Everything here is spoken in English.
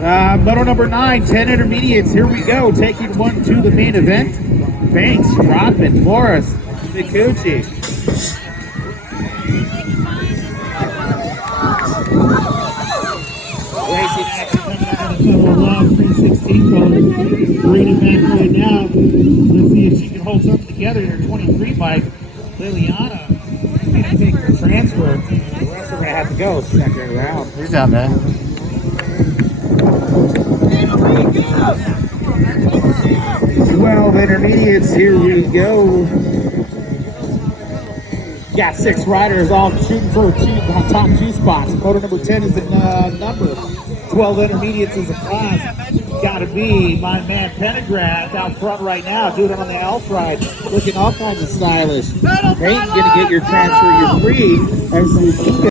Moto number 9, 10 intermediates. Here we go. Taking one to the main event. Banks, Rodman, Morris, Mikuchi. Racing action coming out of the Total Love 316 car. Reading back right now. Let's see if she can hold something together in her 23 bike. Liliana is going to take her transfer. The rest are going to have to go second round. He's down there. 12 intermediates, here we go. Got 6 riders all shooting for top 2 spots. Moto number 10 is the number. 12 intermediates is a class. Gotta be my man Pendergrass out front right now, doing it on the elf ride, looking all kinds of stylish. Peyton gonna get your transfer, your free, as you